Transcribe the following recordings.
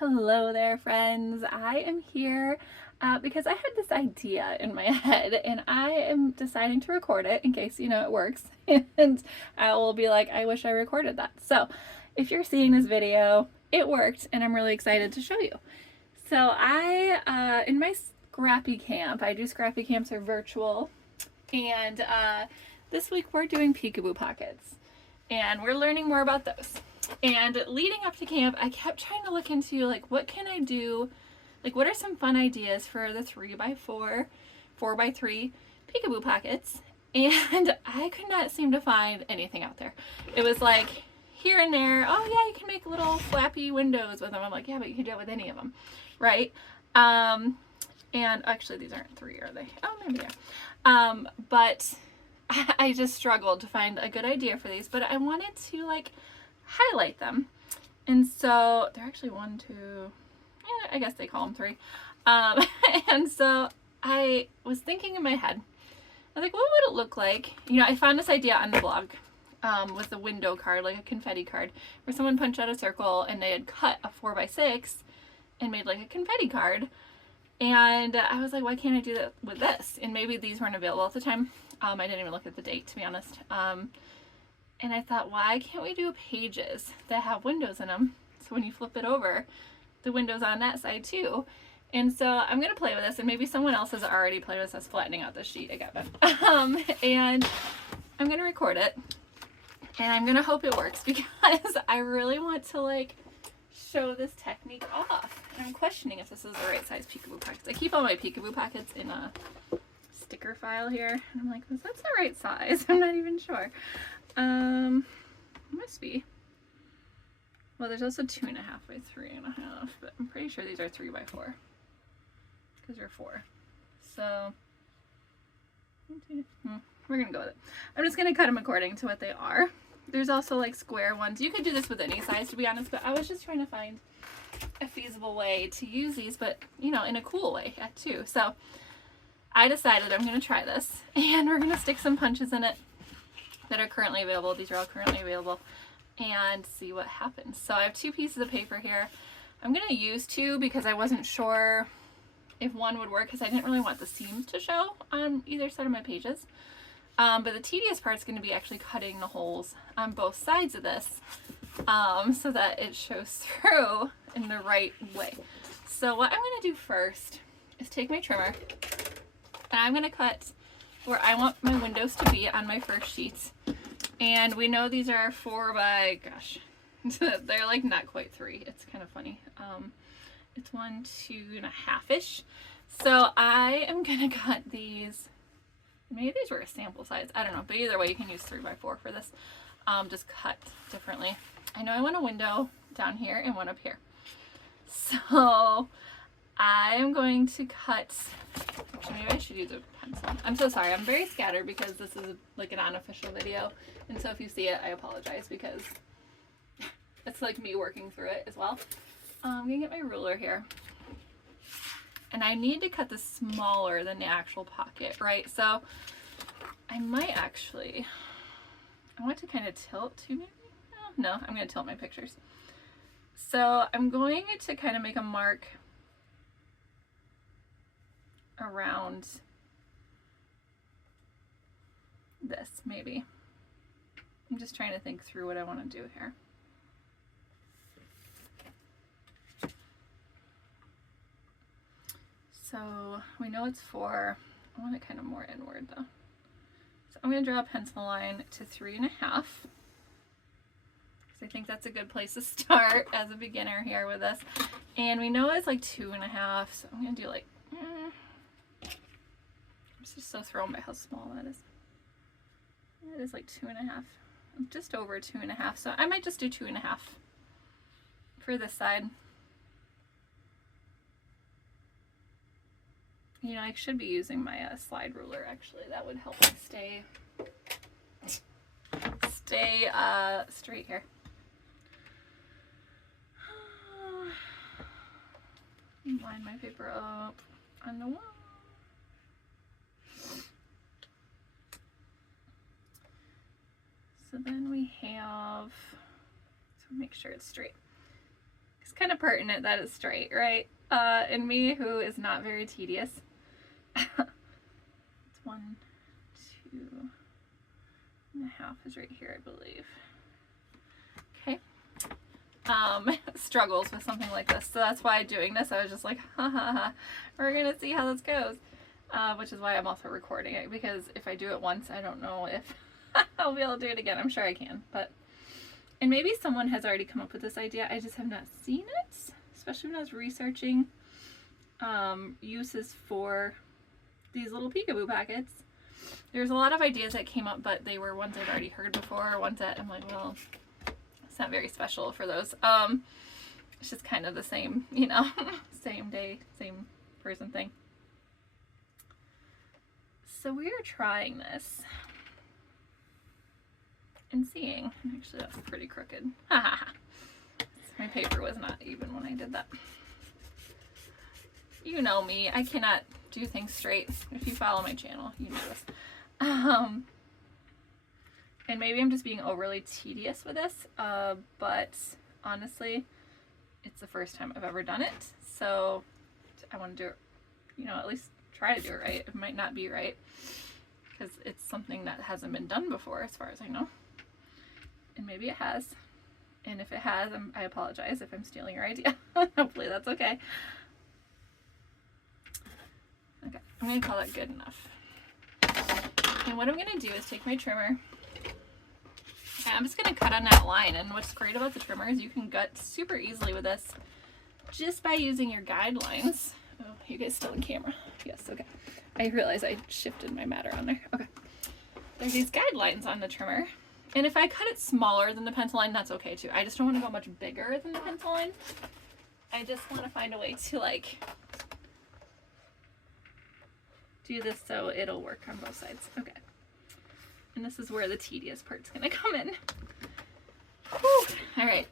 Hello there, friends. I am here because I had this idea in my head and I am deciding to record it in case, it works. And I will be like, I wish I recorded that. So if you're seeing this video, it worked and I'm really excited to show you. So in my Scrappy Camp, I do Scrappy Camps are virtual. And this week we're doing Peekaboo Pockets. And we're learning more about those. And leading up to camp, I kept trying to look into like what can I do, like what are some fun ideas for the 3x4, 4x3 Peekaboo Pockets, and I could not seem to find anything out there. It was like here and there, oh yeah, you can make little flappy windows with them. I'm like, yeah, but you can do it with any of them, right? And actually these aren't 3, are they? Oh, maybe they are. But I just struggled to find a good idea for these, but I wanted to like highlight them. And so they're actually 1, 2, yeah, I guess they call them 3. And so I was thinking in my head, I was like, what would it look like? I found this idea on the blog with a window card, like a confetti card, where someone punched out a circle and they had cut a 4x6 and made like a confetti card. And I was like, why can't I do that with this? And maybe these weren't available at the time. I didn't even look at the date, to be honest. And I thought, why can't we do pages that have windows in them? So when you flip it over, the window's on that side too. And so I'm going to play with this, and maybe someone else has already played with this, flattening out the sheet. I got it. And I'm going to record it, and I'm going to hope it works because I really want to like show this technique off. And I'm questioning if this is the right size Peekaboo Pockets. I keep all my Peekaboo Pockets in a sticker file here, and I'm like, is that the right size? I'm not even sure. Must be. Well, there's also 2.5 by 3.5, but I'm pretty sure these are 3x4 because they're 4. So we're gonna go with it. I'm just gonna cut them according to what they are. There's also like square ones. You could do this with any size, to be honest, but I was just trying to find a feasible way to use these, but in a cool way too. So I decided I'm gonna try this, and we're gonna stick some punches in it that are currently available. These are all currently available, and see what happens. So I have 2 pieces of paper here. I'm going to use 2 because I wasn't sure if one would work because I didn't really want the seams to show on either side of my pages. But the tedious part is going to be actually cutting the holes on both sides of this so that it shows through in the right way. So what I'm going to do first is take my trimmer, and I'm going to cut where I want my windows to be on my first sheets. And we know these are 4 by, gosh, they're like not quite 3. It's kind of funny. It's 1, 2.5-ish. So I am gonna cut these. Maybe these were a sample size. I don't know, but either way, you can use 3x4 for this. Just cut differently. I know I want a window down here and one up here. So I am going to cut. Actually, maybe I should use a pencil. I'm so sorry. I'm very scattered because this is like an unofficial video. And so if you see it, I apologize because it's like me working through it as well. I'm going to get my ruler here. And I need to cut this smaller than the actual pocket, right? So I might actually, I want to kind of tilt too maybe? No, I'm going to tilt my pictures. So I'm going to kind of make a mark around this, maybe. I'm just trying to think through what I want to do here. So we know it's 4. I want it kind of more inward though. So I'm going to draw a pencil line to 3.5 because I think that's a good place to start as a beginner here with this. And we know it's like 2.5, so I'm going to do like I'm just so thrown by how small that is. It is like 2.5, just over 2.5. So I might just do 2.5 for this side. I should be using my slide ruler actually. That would help me stay straight here. Line my paper up on the wall. So then we have, so make sure it's straight. Because kind of pertinent that it's straight, right? And me, who is not very tedious. It's 1, 2.5 is right here, I believe. Okay. Struggles with something like this, so that's why doing this, I was just like, ha ha ha, we're gonna see how this goes. Which is why I'm also recording it, because if I do it once, I don't know if I'll be able to do it again. I'm sure I can, but, and maybe someone has already come up with this idea, I just have not seen it, especially when I was researching uses for these little Peekaboo Pockets. There's a lot of ideas that came up, but they were ones I'd already heard before, ones that I'm like, well, it's not very special for those. It's just kind of the same, you know, same day, same person thing. So we are trying this and seeing. Actually, that's pretty crooked. Ha ha ha. My paper was not even when I did that. You know me, I cannot do things straight. If you follow my channel, you know this. And maybe I'm just being overly tedious with this, but honestly, it's the first time I've ever done it, so I want to do it, you know, at least try to do it right. It might not be right, because it's something that hasn't been done before, as far as I know. And maybe it has. And if it has, I apologize if I'm stealing your idea. Hopefully that's okay. Okay, I'm going to call that good enough. And what I'm going to do is take my trimmer, and I'm just going to cut on that line. And what's great about the trimmer is you can gut super easily with this just by using your guidelines. Oh, you guys still in camera? Yes, okay. I realize I shifted my matter on there. Okay. There's these guidelines on the trimmer. And if I cut it smaller than the pencil line, that's okay too. I just don't want to go much bigger than the pencil line. I just want to find a way to like do this so it'll work on both sides. Okay. And this is where the tedious part's gonna come in. Whew. All right.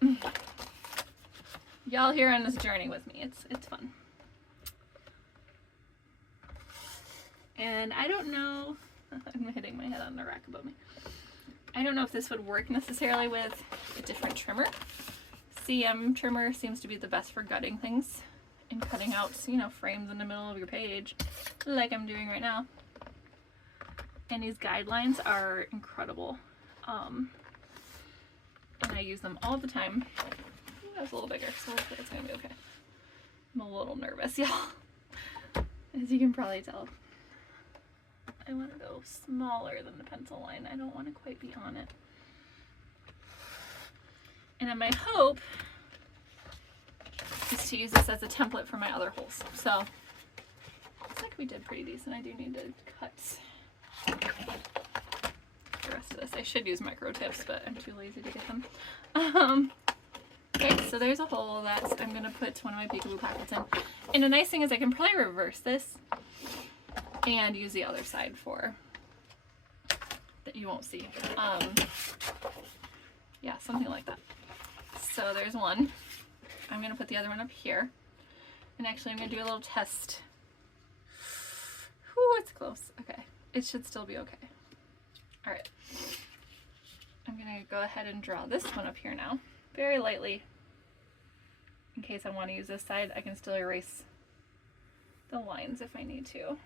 Y'all here on this journey with me. It's fun. And I don't know, I'm hitting my head on the rack above me. I don't know if this would work necessarily with a different trimmer. CM trimmer seems to be the best for gutting things and cutting out, you know, frames in the middle of your page, like I'm doing right now. And these guidelines are incredible. And I use them all the time. That was a little bigger, so hopefully it's gonna be okay. I'm a little nervous, y'all. As you can probably tell. I want to go smaller than the pencil line. I don't want to quite be on it. And then my hope is to use this as a template for my other holes. So, looks like we did pretty decent. I do need to cut the rest of this. I should use micro tips, but I'm too lazy to get them. Okay, so there's a hole that I'm going to put one of my Peekaboo Pockets in. And the nice thing is I can probably reverse this and use the other side for that you won't see. Yeah, something like that. So there's one. I'm going to put the other one up here. And actually I'm going to do a little test. Whew, it's close. Okay. It should still be okay. Alright. I'm going to go ahead and draw this one up here now. Very lightly. In case I want to use this side, I can still erase the lines if I need to.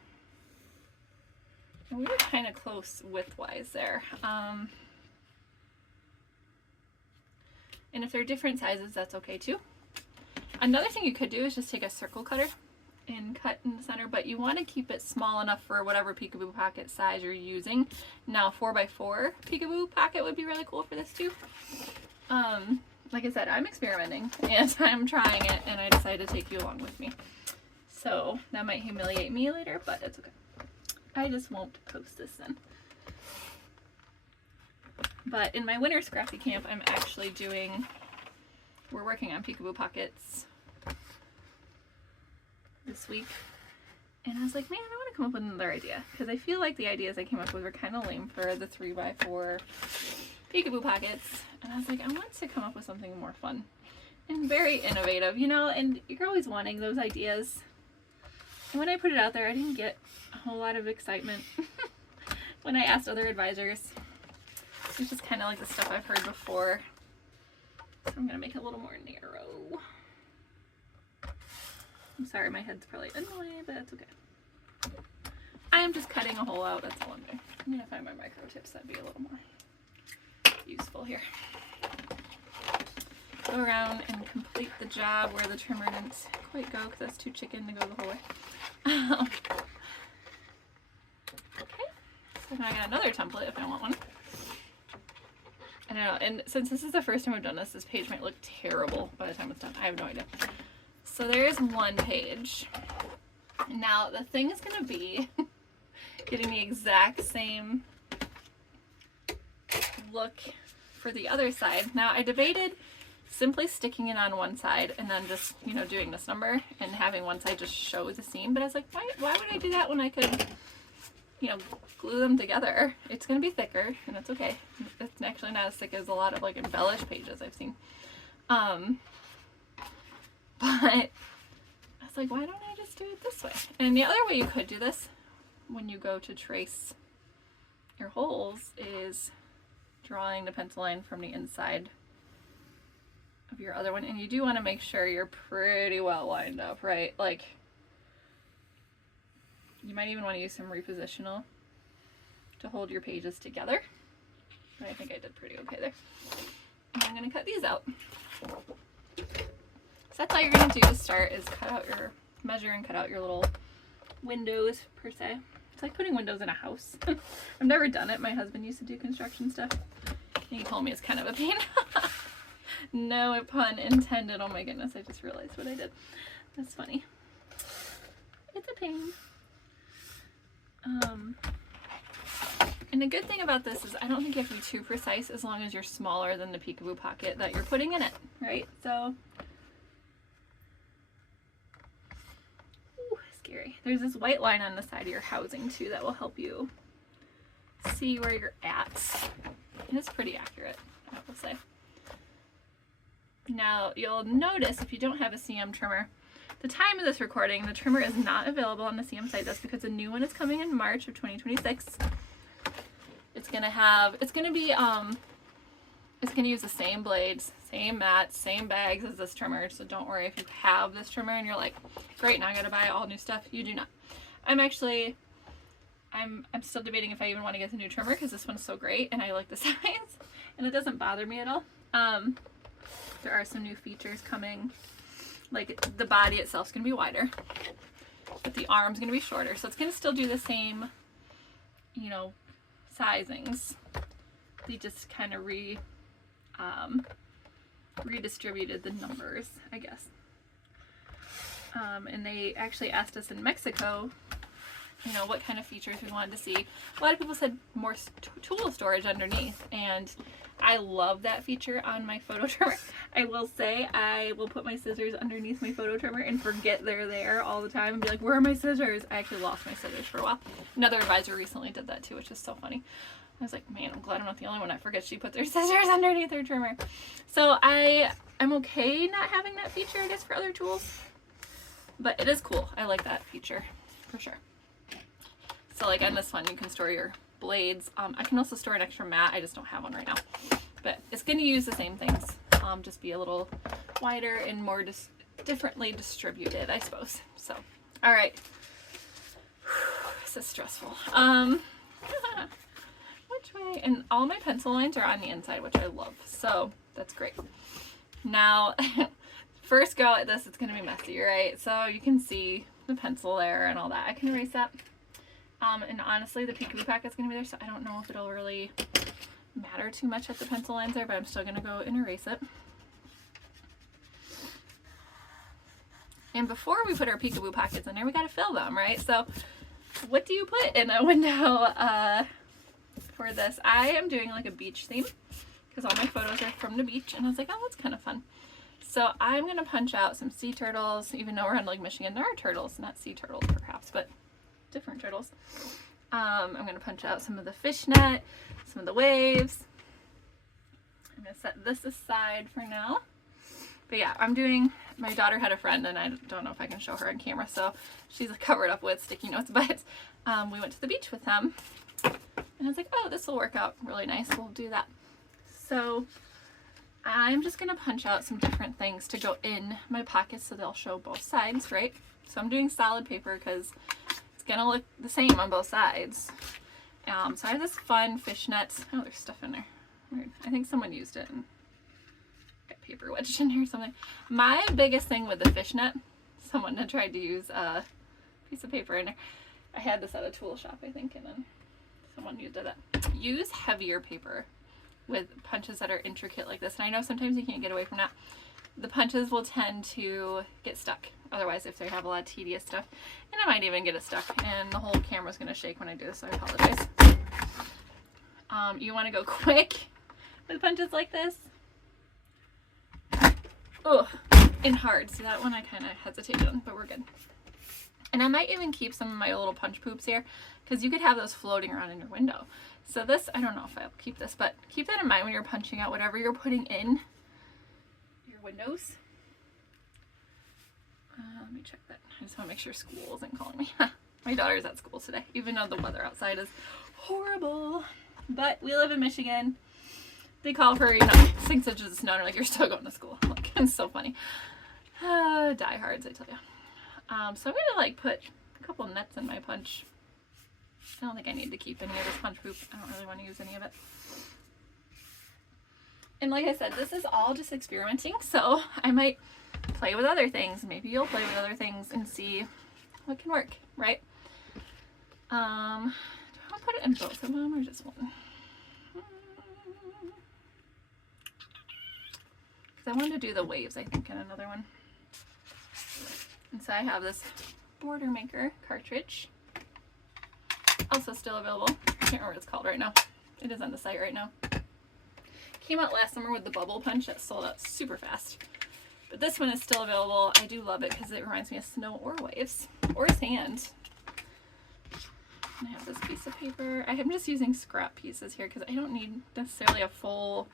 And we were kind of close width-wise there. And if they're different sizes, that's okay too. Another thing you could do is just take a circle cutter and cut in the center, but you want to keep it small enough for whatever Peekaboo Pocket size you're using. Now 4x4 Peekaboo Pocket would be really cool for this too. Like I said, I'm experimenting and I'm trying it, and I decided to take you along with me. So that might humiliate me later, but it's okay. I just won't post this then. But in my winter scrappy camp, I'm actually we're working on Peekaboo Pockets this week. And I was like, man, I want to come up with another idea. Because I feel like the ideas I came up with were kind of lame for the 3x4 Peekaboo Pockets. And I was like, I want to come up with something more fun and very innovative, you know, and you're always wanting those ideas. And when I put it out there, I didn't get a whole lot of excitement when I asked other advisors. It's just kind of like the stuff I've heard before. So I'm going to make it a little more narrow. I'm sorry, my head's probably in the way, but that's okay. I am just cutting a hole out, that's all I'm doing. I'm gonna find my micro tips, that'd be a little more useful here. Go around and complete the job where the trimmer didn't quite go because that's too chicken to go the whole way. Okay, so now I got another template if I want one. I don't know, and since this is the first time I've done this, this page might look terrible by the time it's done. I have no idea. So there's one page. Now the thing is going to be getting the exact same look for the other side. Now I debated simply sticking it on one side and then just, you know, doing this number and having one side just show the seam, but I was like, why would I do that when I could, you know, glue them together? It's going to be thicker and it's okay. It's actually not as thick as a lot of like embellished pages I've seen. But I was like, why don't I just do it this way? And the other way you could do this when you go to trace your holes is drawing the pencil line from the inside of your other one. And you do want to make sure you're pretty well lined up, right? Like, you might even want to use some repositional to hold your pages together. But I think I did pretty okay there. And I'm going to cut these out. So that's all you're going to do to start, is cut out your, measure and cut out your little windows per se. It's like putting windows in a house. I've never done it. My husband used to do construction stuff. And he told me it's kind of a pain. No pun intended. Oh my goodness, I just realized what I did. That's funny. It's a pain. And the good thing about this is I don't think you have to be too precise as long as you're smaller than the Peekaboo Pocket that you're putting in it, right? So, ooh, scary. There's this white line on the side of your housing too that will help you see where you're at. And it's pretty accurate, I will say. Now, you'll notice if you don't have a CM trimmer, the time of this recording, the trimmer is not available on the CM site. That's because a new one is coming in March of 2026. It's gonna use the same blades, same mats, same bags as this trimmer. So don't worry if you have this trimmer and you're like, great, now I gotta buy all new stuff. You do not. I'm still debating if I even want to get the new trimmer because this one's so great and I like the size and it doesn't bother me at all. There are some new features coming. Like the body itself is going to be wider, but the arm's going to be shorter. So it's going to still do the same, you know, sizings. They just kind of redistributed the numbers, I guess. And they actually asked us in Mexico, you know, what kind of features we wanted to see. A lot of people said more tool storage underneath, and I love that feature on my photo trimmer. I will say I will put my scissors underneath my photo trimmer and forget they're there all the time and be like, where are my scissors? I actually lost my scissors for a while. Another advisor recently did that too, which is so funny. I was like, man, I'm glad I'm not the only one that forgets she put their scissors underneath her trimmer. So I'm okay not having that feature, I guess, for other tools. But it is cool. I like that feature for sure. So like on this one, you can store your blades. I can also store an extra mat. I just don't have one right now. But it's going to use the same things. Just be a little wider and more differently distributed, I suppose. So, all right. This is stressful. Which way? And all my pencil lines are on the inside, which I love. So that's great. Now, first go at this, it's going to be messy, right? So you can see the pencil there and all that. I can erase that. And honestly, the Peekaboo Pocket's going to be there, so I don't know if it'll really matter too much at the pencil lines there, but I'm still going to go and erase it. And before we put our Peekaboo Pockets in there, we got to fill them, right? So what do you put in a window for this? I am doing like a beach theme because all my photos are from the beach, and I was like, oh, that's kind of fun. So I'm going to punch out some sea turtles, even though we're in Lake Michigan. There are turtles, not sea turtles perhaps, but different turtles. I'm going to punch out some of the fishnet, some of the waves. I'm going to set this aside for now. But yeah, my daughter had a friend, and I don't know if I can show her on camera, so she's covered up with sticky notes, but we went to the beach with them, and I was like, oh, this will work out really nice. We'll do that. So I'm just gonna punch out some different things to go in my pockets so they'll show both sides, right? So I'm doing solid paper because it's gonna look the same on both sides. So I have this fun fishnet. Oh, there's stuff in there. Weird. I think someone used it and got paper wedged in here or something. My biggest thing with the fishnet, someone had tried to use a piece of paper in there. I had this at a tool shop, I think, and then someone used it. Use heavier paper with punches that are intricate like this. And I know sometimes you can't get away from that. The punches will tend to get stuck. Otherwise, if they have a lot of tedious stuff, and I might even get it stuck, and the whole camera's gonna shake when I do this, so I apologize. You wanna go quick with punches like this. Ugh, and hard. See, that one I kind of hesitated on, but we're good. And I might even keep some of my little punch poops here, because you could have those floating around in your window. So this, I don't know if I'll keep this, but keep that in mind when you're punching out whatever you're putting in your windows. Let me check that. I just want to make sure school isn't calling me. My daughter's at school today, even though the weather outside is horrible. But we live in Michigan. They call for, 6 inches of snow, and they're like, you're still going to school. Like, it's so funny. Diehards, I tell you. So I'm gonna put a couple nets in my punch. I don't think I need to keep any of this punch poop. I don't really want to use any of it. And like I said, this is all just experimenting, so I might play with other things. Maybe you'll play with other things and see what can work, right? Do I want to put it in both of them or just one? Because I wanted to do the waves, I think, in another one. And so I have this border maker cartridge. Also still available. I can't remember what it's called right now. It is on the site right now. Came out last summer with the bubble punch that sold out super fast. But this one is still available. I do love it because it reminds me of snow or waves or sand. And I have this piece of paper. I am just using scrap pieces here because I don't need necessarily a full,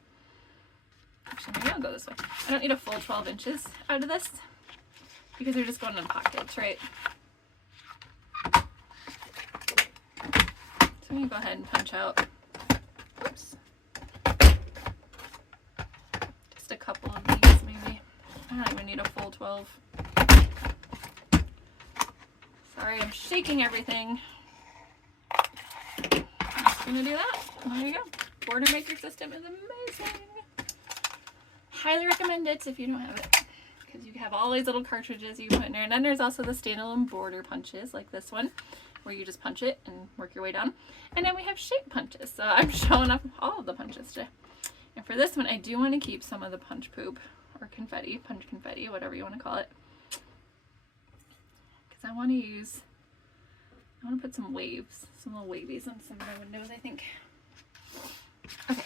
actually maybe I'll go this way. I don't need a full 12 inches out of this because they're just going in pockets, right? So I'm going to go ahead and punch out, oops, just a couple of these maybe. I don't even need a full 12. Sorry, I'm shaking everything. I'm just going to do that. There you go. Border maker system is amazing. Highly recommend it if you don't have it, because you have all these little cartridges you can put in there. And then there's also the standalone border punches like this one, where you just punch it and work your way down. And then we have shape punches. So I'm showing up all of the punches today. And for this one, I do want to keep some of the punch poop or confetti, punch confetti, whatever you want to call it. Because I want to put some waves, some little wavies on some of my windows, I think. Okay.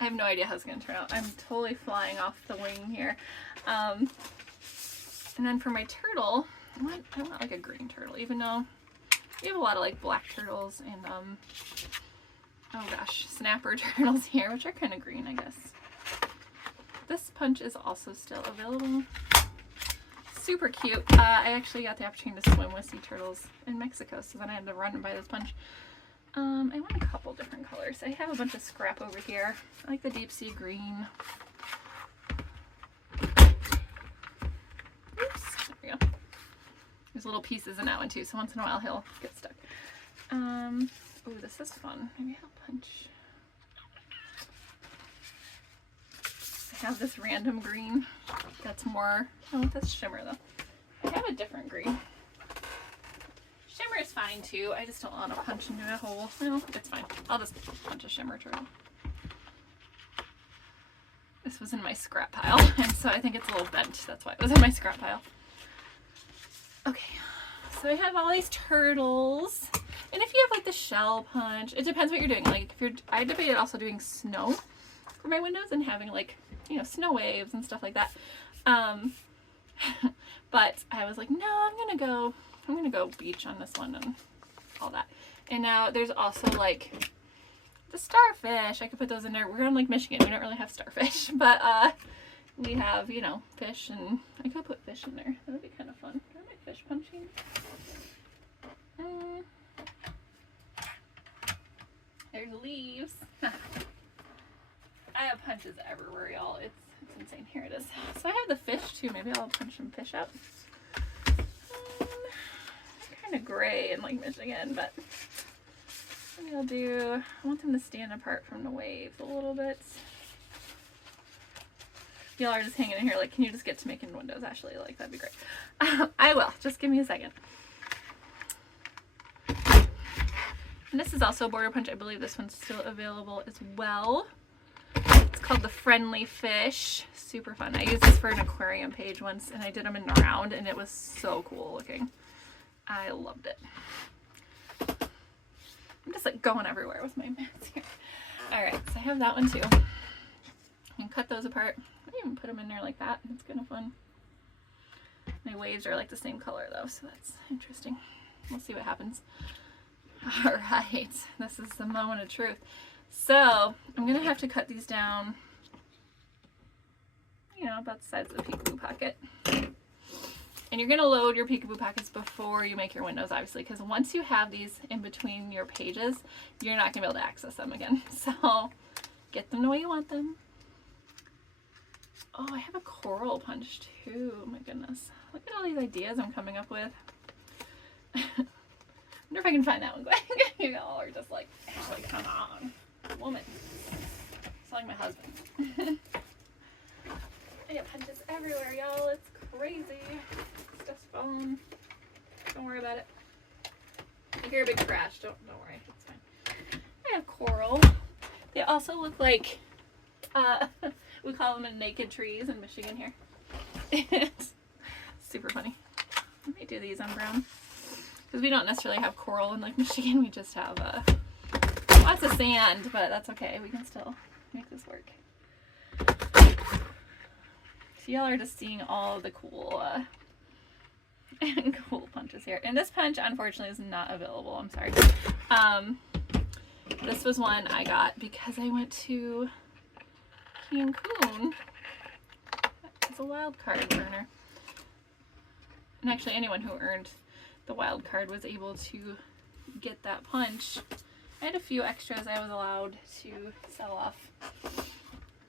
I have no idea how it's going to turn out. I'm totally flying off the wing here. And then for my turtle, I want like a green turtle, even though we have a lot of like black turtles and oh gosh, snapper turtles here, which are kind of green, I guess. This punch is also still available. Super cute. I actually got the opportunity to swim with sea turtles in Mexico, so then I had to run and buy this punch. I want a couple different colors. I have a bunch of scrap over here. I like the deep sea green. Oops, there we go. There's little pieces in that one too, so once in a while he'll get stuck. Oh, this is fun. Maybe I'll punch. I have this random green that's more, oh, that's shimmer though. I have a different green. Shimmer is fine too. I just don't want to punch into a hole. No, it's fine. I'll just punch a shimmer turtle. This was in my scrap pile, and so I think it's a little bent. That's why it was in my scrap pile. Okay, so I have all these turtles. And if you have like the shell punch, it depends what you're doing. Like if I debated also doing snow for my windows and having like, snow waves and stuff like that. But I was like, no, I'm gonna go beach on this one and all that. And now there's also like the starfish. I could put those in there. We're in Lake Michigan. We don't really have starfish, but we have, fish, and I could put fish in there. That would be kind of fun. Do I have my fish punching? There's leaves. I have punches everywhere, y'all. It's insane. Here it is. So I have the fish too. Maybe I'll punch some fish out. Kind of gray in Lake Michigan, but maybe I'll do, I want them to stand apart from the waves a little bit. Y'all are just hanging in here like, can you just get to making windows, Ashley? Like, that'd be great. I will. Just give me a second. And this is also a border punch. I believe this one's still available as well. It's called the Friendly Fish. Super fun. I used this for an aquarium page once, and I did them in the round, and it was so cool looking. I loved it. I'm just like going everywhere with my mats here. All right, so I have that one too. I can cut those apart. I even put them in there like that. It's kind of fun. My waves are like the same color though, so that's interesting. We'll see what happens. All right, this is the moment of truth. So I'm gonna have to cut these down, you know, about the size of the Peekaboo Pocket. And you're gonna load your Peekaboo Pockets before you make your windows, obviously, because once you have these in between your pages, you're not gonna be able to access them again. So get them the way you want them. Oh, I have a coral punch too. Oh my goodness. Look at all these ideas I'm coming up with. I wonder if I can find that one quick. You all are just like, Ashley, come on, woman. It's like my husband. I have punches everywhere, y'all. It's crazy. Stuff's falling. Don't worry about it. If you hear a big crash, don't worry. It's fine. I have coral. They also look like, we call them naked trees in Michigan here. It's super funny. Let me do these on brown. Because we don't necessarily have coral in Lake Michigan. We just have lots of sand, but that's okay. We can still make this work. So y'all are just seeing all of the cool cool punches here. And this punch, unfortunately, is not available. I'm sorry. This was one I got because I went to Cancun as a wild card earner. And actually, anyone who earned the wild card was able to get that punch. I had a few extras I was allowed to sell off,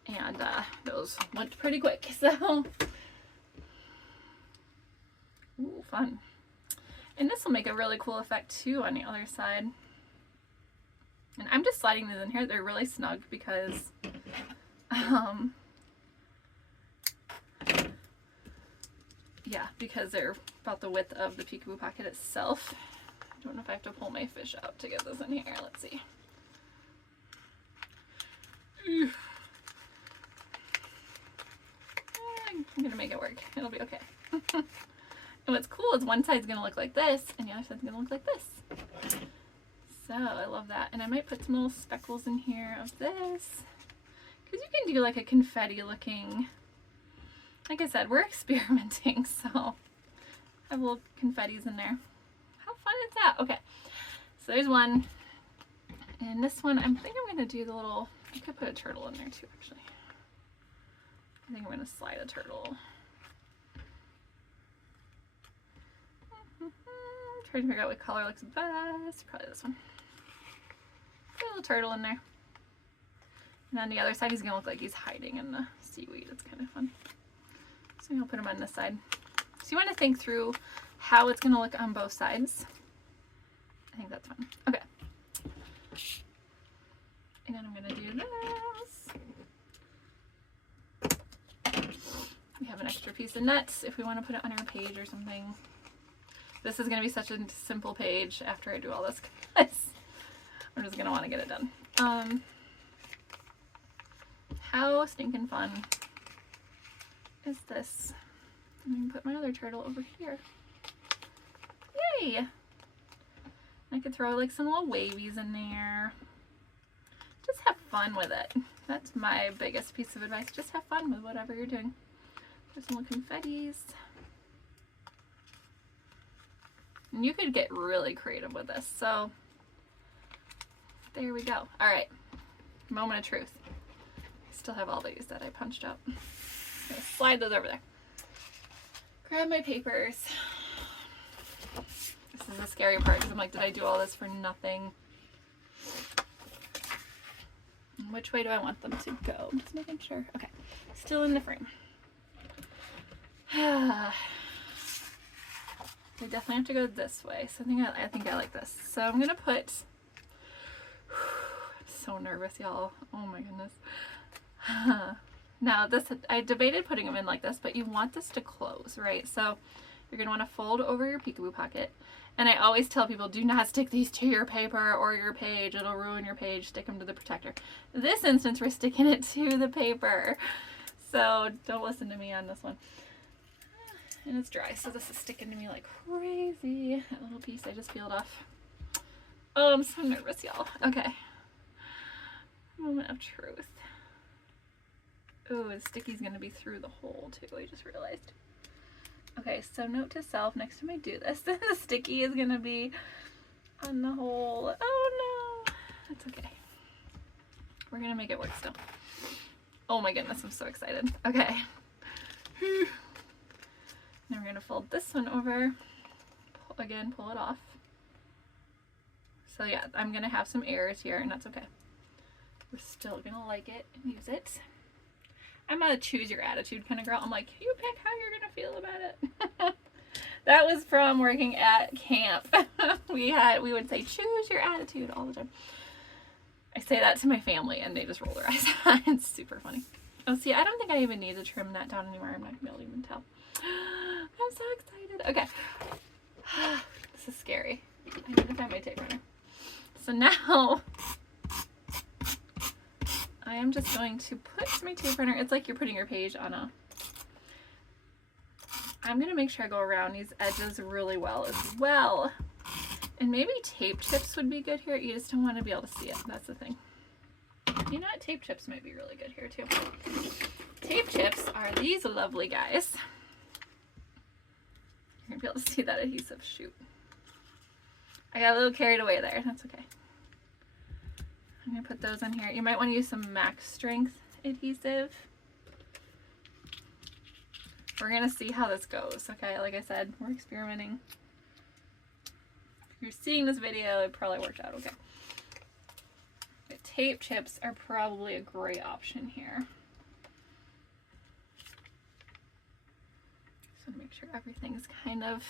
and those went pretty quick, so ooh, fun. And this will make a really cool effect too on the other side. And I'm just sliding these in here. They're really snug because yeah, because they're about the width of the Peekaboo Pocket itself. I don't know if I have to pull my fish out to get this in here. Let's see. I'm gonna make it work. It'll be okay. And what's cool is one side's gonna look like this and the other side's gonna look like this. So I love that. And I might put some little speckles in here of this. Because you can do like a confetti looking, like I said, we're experimenting, so I have little confettis in there. How fun is that? Okay, so there's one. And this one, I think I'm going to do the little, I could put a turtle in there too, actually. I think I'm going to slide a turtle. Trying to figure out what color looks best. Probably this one. Put a little turtle in there. And on the other side, he's going to look like he's hiding in the seaweed. It's kind of fun. So I'll put him on this side. So you want to think through how it's going to look on both sides. I think that's fun. Okay. And then I'm going to do this. We have an extra piece of nuts if we want to put it on our page or something. This is going to be such a simple page after I do all this because I'm just going to want to get it done. How stinking fun is this? I'm going to put my other turtle over here. Yay! I could throw like some little wavies in there. Just have fun with it. That's my biggest piece of advice. Just have fun with whatever you're doing. There's some little confettis. And you could get really creative with this. So there we go. All right, moment of truth. I still have all these that I punched up. I'm gonna slide those over there. Grab my papers. This is the scary part because I'm like, did I do all this for nothing? Which way do I want them to go? Just making sure. Okay, still in the frame. They definitely have to go this way. So I think I like this. So I'm gonna put. I'm so nervous, y'all. Oh my goodness. Now this, I debated putting them in like this, but you want this to close, right? So you're gonna want to fold over your Peekaboo pocket. And I always tell people, do not stick these to your paper or your page. It'll ruin your page. Stick them to the protector. In this instance, we're sticking it to the paper. So don't listen to me on this one. And it's dry, so this is sticking to me like crazy. That little piece I just peeled off. Oh, I'm so nervous, y'all. Okay. Moment of truth. Ooh, the sticky's gonna be through the hole too, I just realized. Okay, so note to self, next time I do this, the sticky is gonna be on the hole. Oh no, that's okay. We're gonna make it work still. Oh my goodness, I'm so excited. Okay. Now we're gonna fold this one over. Again, pull it off. So yeah, I'm gonna have some errors here, and that's okay. We're still gonna like it and use it. I'm a choose your attitude kind of girl. I'm like, you pick how you're gonna feel about it. That was from working at camp. we would say choose your attitude all the time. I say that to my family and they just roll their eyes. It's super funny. Oh, see, I don't think I even need to trim that down anymore. I'm not gonna be able to even tell. I'm so excited. Okay. This is scary. I need to find my tape runner. So now I am just going to put my tape runner. It's like you're putting your page on a. I'm going to make sure I go around these edges really well as well. And maybe tape chips would be good here. You just don't want to be able to see it. That's the thing. You know what? Tape chips might be really good here too. Tape chips are these lovely guys. You're going to be able to see that adhesive. Shoot. I got a little carried away there. That's okay. I'm going to put those on here. You might want to use some max strength adhesive. We're going to see how this goes, okay? Like I said, we're experimenting. If you're seeing this video, it probably worked out okay. But tape chips are probably a great option here. Just want to make sure everything's kind of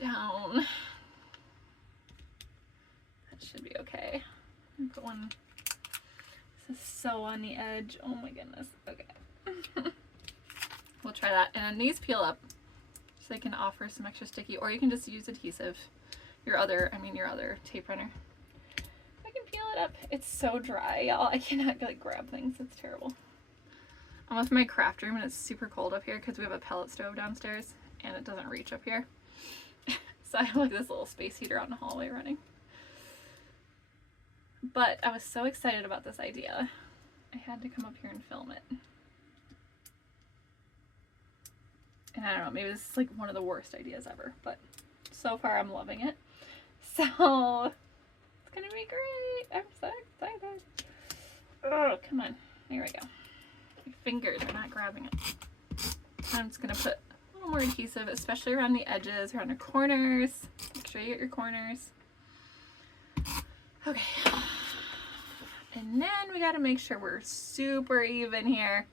down. That should be okay. I'm gonna put one. This is so on the edge. Oh my goodness. Okay. We'll try that. And then these peel up so they can offer some extra sticky, or you can just use adhesive. Your other tape runner. I can peel it up. It's so dry, y'all. I cannot like grab things. It's terrible. I'm with my craft room and it's super cold up here because we have a pellet stove downstairs and it doesn't reach up here. So I have like this little space heater out in the hallway running. But I was so excited about this idea. I had to come up here and film it. And I don't know, maybe this is like one of the worst ideas ever, but so far I'm loving it. So it's gonna be great. I'm so excited. Oh, come on. There we go. My fingers are not grabbing it. I'm just gonna put a little more adhesive, especially around the edges, around the corners. Make sure you get your corners. Okay. And then we gotta make sure we're super even here.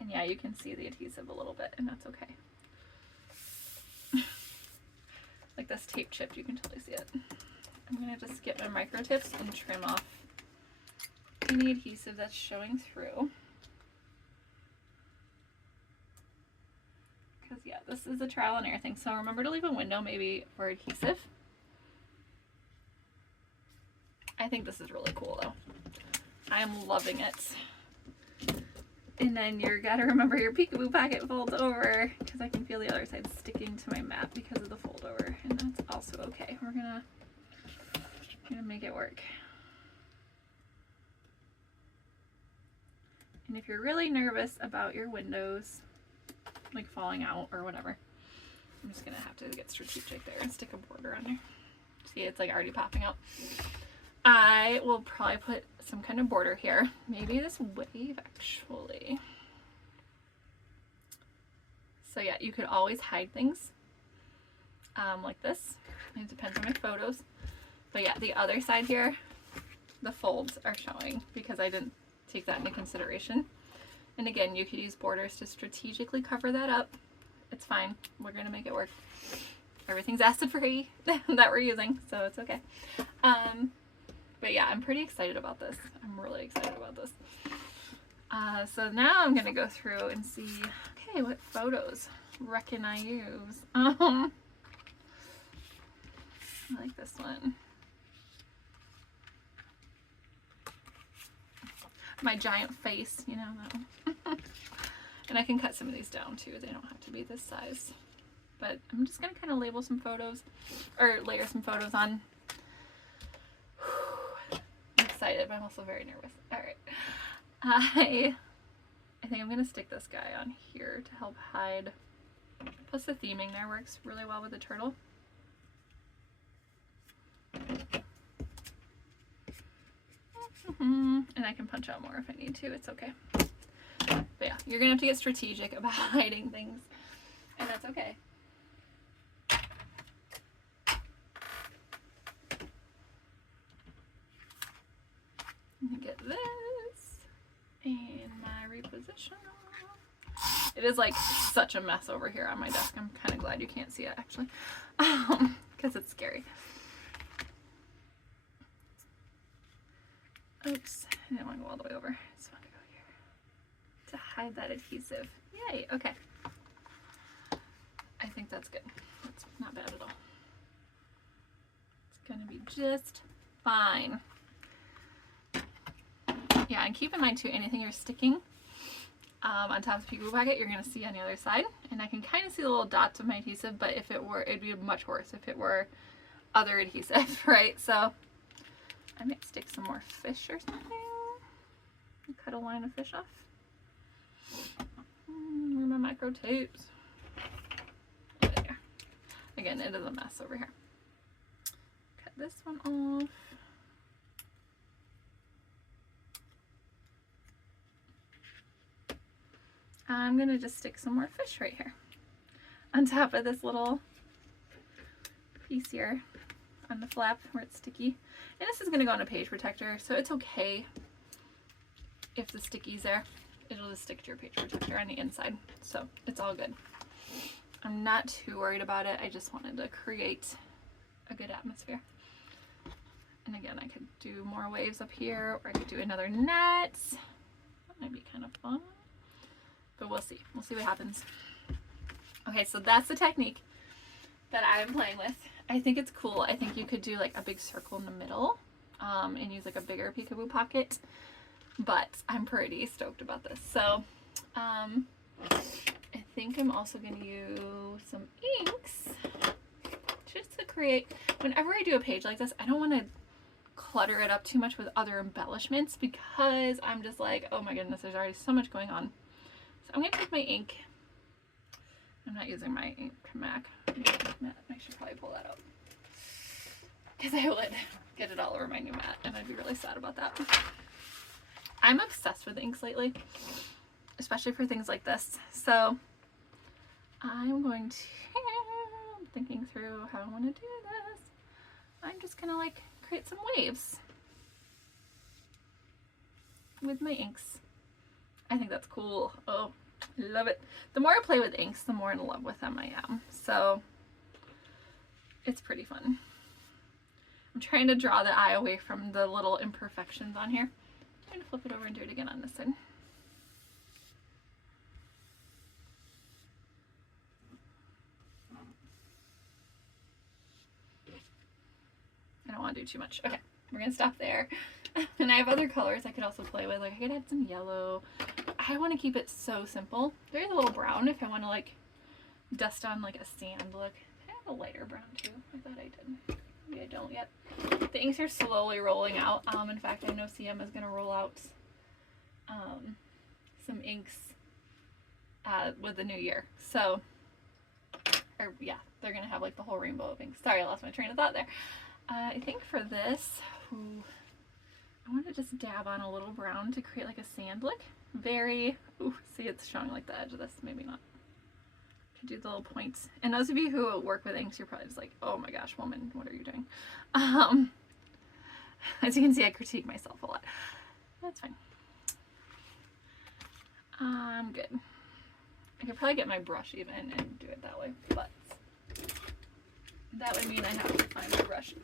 And yeah, you can see the adhesive a little bit, and that's okay. Like this tape chip, you can totally see it. I'm gonna just get my micro tips and trim off any adhesive that's showing through. Because yeah, this is a trial and error thing. So remember to leave a window maybe for adhesive. I think this is really cool though. I'm loving it. And then you're gotta remember your Peekaboo pocket folds over, because I can feel the other side sticking to my mat because of the fold over, and that's also okay. We're gonna make it work. And if you're really nervous about your windows like falling out or whatever, I'm just gonna have to get strategic there and stick a border on there. See, it's like already popping out. I will probably put some kind of border here. Maybe this wave actually. So yeah, you could always hide things like this. It depends on my photos. But yeah, the other side here, the folds are showing because I didn't take that into consideration. And again, you could use borders to strategically cover that up. It's fine. We're going to make it work. Everything's acid free that we're using, so it's okay. But yeah, I'm pretty excited about this. I'm really excited about this. So now I'm going to go through and see, okay, what photos reckon I use? I like this one. My giant face, you know, that one. And I can cut some of these down too. They don't have to be this size. But I'm just going to kind of label some photos, or layer some photos on. I'm excited, but I'm also very nervous. All right. I think I'm going to stick this guy on here to help hide. Plus the theming there works really well with the turtle. And I can punch out more if I need to. It's okay. But yeah, you're going to have to get strategic about hiding things. And that's okay. Let me get this and my reposition. It is like such a mess over here on my desk. I'm kind of glad you can't see it actually, because it's scary. Oops, I didn't want to go all the way over. I just want to go here to hide that adhesive. Yay, okay. I think that's good. That's not bad at all. It's gonna be just fine. Yeah, and keep in mind too, anything you're sticking on top of the Peekaboo Pocket, you're gonna see on the other side. And I can kind of see the little dots of my adhesive, but if it were, it'd be much worse if it were other adhesive, right? So I might stick some more fish or something. Cut a line of fish off. Where are my micro tapes? There. Again, it is a mess over here. Cut this one off. I'm gonna just stick some more fish right here on top of this little piece here on the flap where it's sticky. And this is gonna go on a page protector, so it's okay if the sticky's there. It'll just stick to your page protector on the inside, so it's all good. I'm not too worried about it. I just wanted to create a good atmosphere. And again, I could do more waves up here, or I could do another net. That might be kind of fun. But we'll see. We'll see what happens. Okay, so that's the technique that I'm playing with. I think it's cool. I think you could do like a big circle in the middle and use like a bigger Peekaboo pocket. But I'm pretty stoked about this. So I think I'm also going to use some inks just to create, whenever I do a page like this, I don't want to clutter it up too much with other embellishments because I'm just like, oh my goodness, there's already so much going on. So I'm going to take my ink. I'm not using my ink Mac. I should probably pull that out because I would get it all over my new mat and I'd be really sad about that. I'm obsessed with inks lately, especially for things like this. So I'm going to, I'm thinking through how I want to do this. I'm just going to like create some waves with my inks. I think that's cool. Oh, I love it. The more I play with inks, the more in love with them I am. So it's pretty fun. I'm trying to draw the eye away from the little imperfections on here. I'm going to flip it over and do it again on this side. I don't want to do too much. Okay, we're going to stop there. And I have other colors I could also play with. Like I could add some yellow. I want to keep it so simple. There's a little brown if I want to like dust on like a sand look. I have a lighter brown too. I thought I did. Maybe I don't yet. The inks are slowly rolling out. In fact, I know CM is going to roll out some inks with the new year. So, or yeah, they're going to have like the whole rainbow of inks. Sorry, I lost my train of thought there. I think for this, I want to just dab on a little brown to create like a sand look. Very, ooh, see it's showing like the edge of this, maybe not. To do the little points. And those of you who work with inks, you're probably just like, oh my gosh, woman, what are you doing? As you can see, I critique myself a lot. That's fine. I'm good. I could probably get my brush even and do it that way, but that would mean I have to find my brush.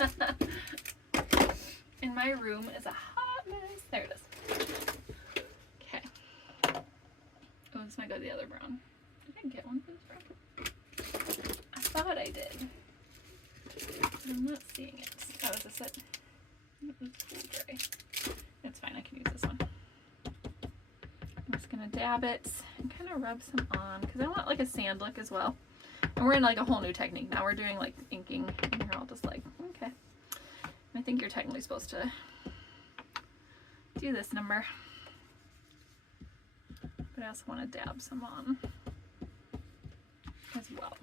And my room is a hot mess. There it is. Okay. Oh, this might go the other brown. Did I get one for this brown? I thought I did. But I'm not seeing it. Oh, is this it? It was cool gray. It's fine, I can use this one. I'm just gonna dab it and kind of rub some on because I want like a sand look as well. And we're in like a whole new technique now. We're doing like inking, and you're all just like, okay. I think you're technically supposed to do this number. But I also want to dab some on as well.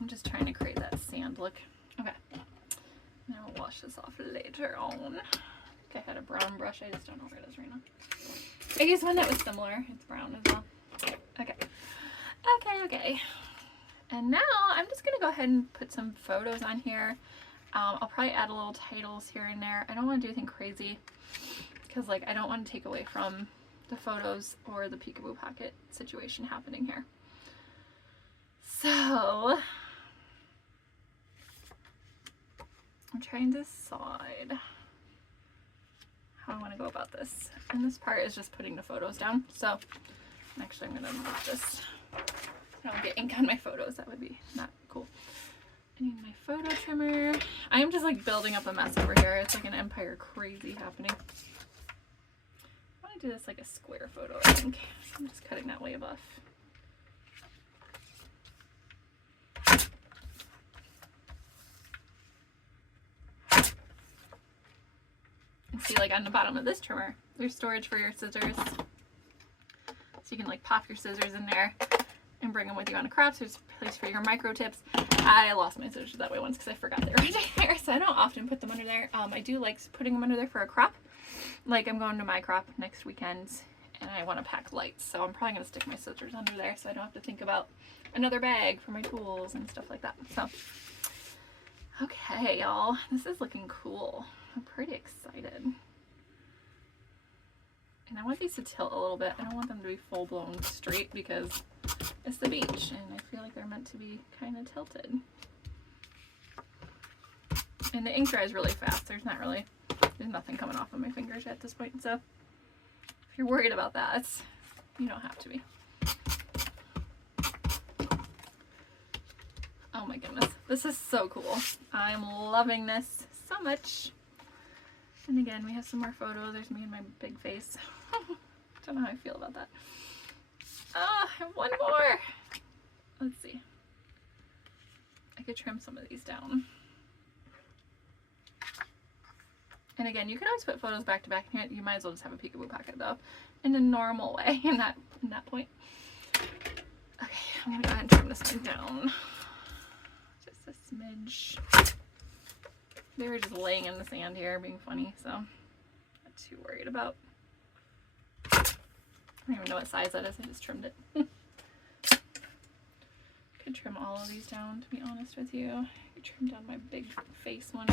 I'm just trying to create that sand look. Okay. Now I'll wash this off later on. I think I had a brown brush. I just don't know where it is right now. I used one that was similar. It's brown as well. Okay. Okay. And now I'm just going to go ahead and put some photos on here. I'll probably add a little titles here and there. I don't want to do anything crazy because like I don't want to take away from the photos or the Peekaboo Pocket situation happening here. So I'm trying to decide how I want to go about this. And this part is just putting the photos down. So actually I'm going to move this. I don't get ink on my photos. That would be not cool. I need my photo trimmer. I am just like building up a mess over here. It's like an empire crazy happening. I want to do this like a square photo, I think. So I'm just cutting that wave off. And see, like on the bottom of this trimmer, there's storage for your scissors. So you can like pop your scissors in there and bring them with you on a crop. So there's a place for your micro tips. I lost my scissors that way once because I forgot they were under there. So I don't often put them under there. I do like putting them under there for a crop. Like I'm going to my crop next weekend and I want to pack lights. So I'm probably going to stick my scissors under there so I don't have to think about another bag for my tools and stuff like that. So, okay, y'all. This is looking cool. I'm pretty excited. And I want these to tilt a little bit. I don't want them to be full-blown straight because it's the beach and I feel like they're meant to be kind of tilted. And the ink dries really fast. There's nothing coming off of my fingers at this point. So if you're worried about that, you don't have to be. Oh my goodness. This is so cool. I'm loving this so much. And again, we have some more photos. There's me and my big face. Don't know how I feel about that. I have one more. Let's see. I could trim some of these down. And again, you can always put photos back to back. You might as well just have a Peekaboo Pocket though, in a normal way in that point. Okay, I'm gonna go ahead and trim this one down. Just a smidge. They were just laying in the sand here, being funny, so not too worried about. I don't even know what size that is. I just trimmed it. Could trim all of these down, to be honest with you. I could trim down my big face one.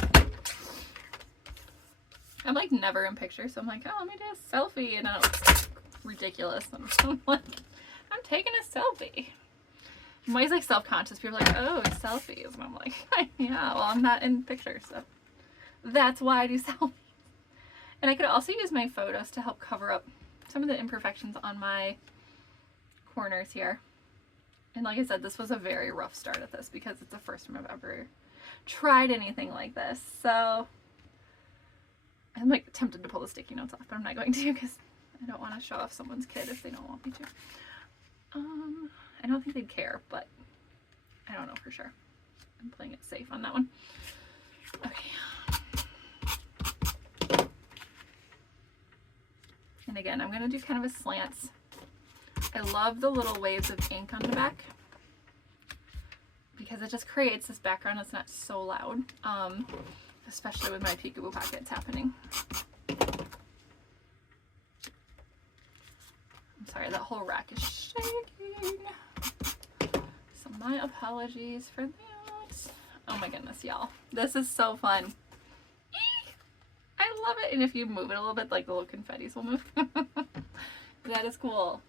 I'm like never in pictures, so I'm like, oh, let me do a selfie, and it's ridiculous. And I'm like, I'm taking a selfie. I'm always like self-conscious. People are like, oh, selfies, and I'm like, yeah, well, I'm not in pictures, so that's why I do selfies. And I could also use my photos to help cover up some of the imperfections on my corners here. And like I said, this was a very rough start at this because it's the first time I've ever tried anything like this. So I'm like tempted to pull the sticky notes off, but I'm not going to because I don't want to show off someone's kid if they don't want me to. I don't think they'd care, but I don't know for sure. I'm playing it safe on that one. Okay. And again, I'm going to do kind of a slants. I love the little waves of ink on the back because it just creates this background that's not so loud, especially with my Peekaboo Pockets happening. sorry, that whole rack is shaking. So my apologies for that. Oh my goodness, y'all. This is so fun. Eek! I love it. And if you move it a little bit, like the little confettis will move. That is cool.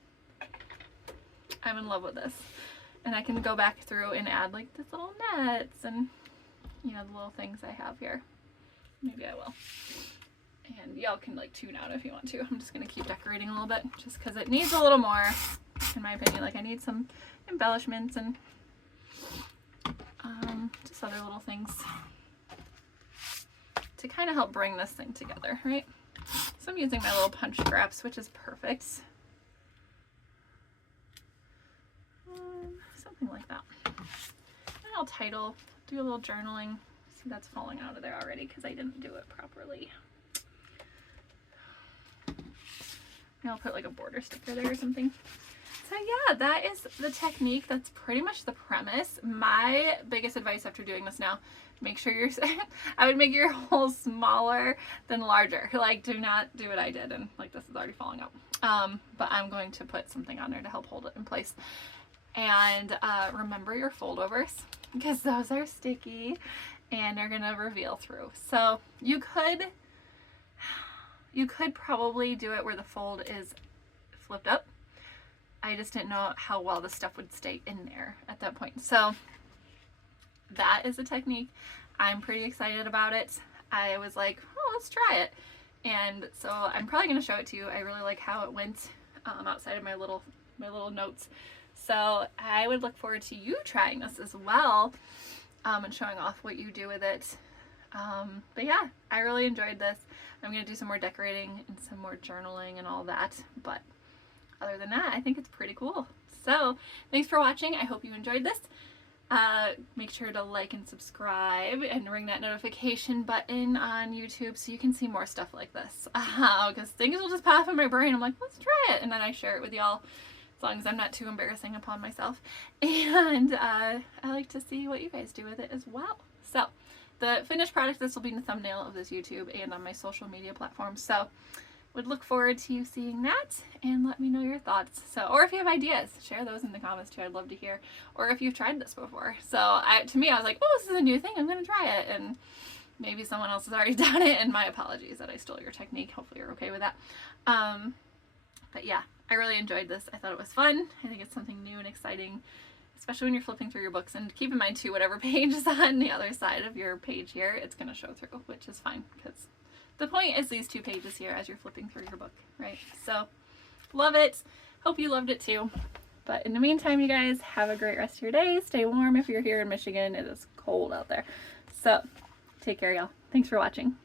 I'm in love with this. And I can go back through and add like this little nets and, you know, the little things I have here. Maybe I will. And y'all can like tune out if you want to. I'm just going to keep decorating a little bit just because it needs a little more, in my opinion. Like I need some embellishments and just other little things to kind of help bring this thing together, right? So I'm using my little punch scraps, which is perfect. Something like that. And I'll title, do a little journaling. See, that's falling out of there already because I didn't do it properly. Maybe I'll put like a border sticker there or something. So yeah, that is the technique. That's pretty much the premise. My biggest advice after doing this now, make sure you're, I would make your hole smaller than larger. Like do not do what I did and like this is already falling out. But I'm going to put something on there to help hold it in place. And remember your foldovers because those are sticky and they're gonna reveal through. So you could probably do it where the fold is flipped up. I just didn't know how well the stuff would stay in there at that point. So that is a technique. I'm pretty excited about it. I was like, oh, let's try it. And so I'm probably going to show it to you. I really like how it went outside of my little notes. So I would look forward to you trying this as well and showing off what you do with it. But yeah, I really enjoyed this. I'm going to do some more decorating and some more journaling and all that. But other than that, I think it's pretty cool. So thanks for watching. I hope you enjoyed this. Make sure to like and subscribe and ring that notification button on YouTube so you can see more stuff like this. Because things will just pop in my brain. I'm like, let's try it. And then I share it with y'all as long as I'm not too embarrassing upon myself. And I like to see what you guys do with it as well. So the finished product, this will be in the thumbnail of this YouTube and on my social media platforms. So would look forward to you seeing that and let me know your thoughts. So, or if you have ideas, share those in the comments too. I'd love to hear. Or if you've tried this before. So to me, I was like, oh, this is a new thing. I'm going to try it. And maybe someone else has already done it. And my apologies that I stole your technique. Hopefully you're okay with that. But yeah, I really enjoyed this. I thought it was fun. I think it's something new and exciting, especially when you're flipping through your books. And keep in mind too, whatever page is on the other side of your page here, it's going to show through, which is fine because the point is these two pages here as you're flipping through your book, right? So, love it. Hope you loved it too. But in the meantime, you guys, have a great rest of your day. Stay warm if you're here in Michigan. It is cold out there. So, take care, y'all. Thanks for watching.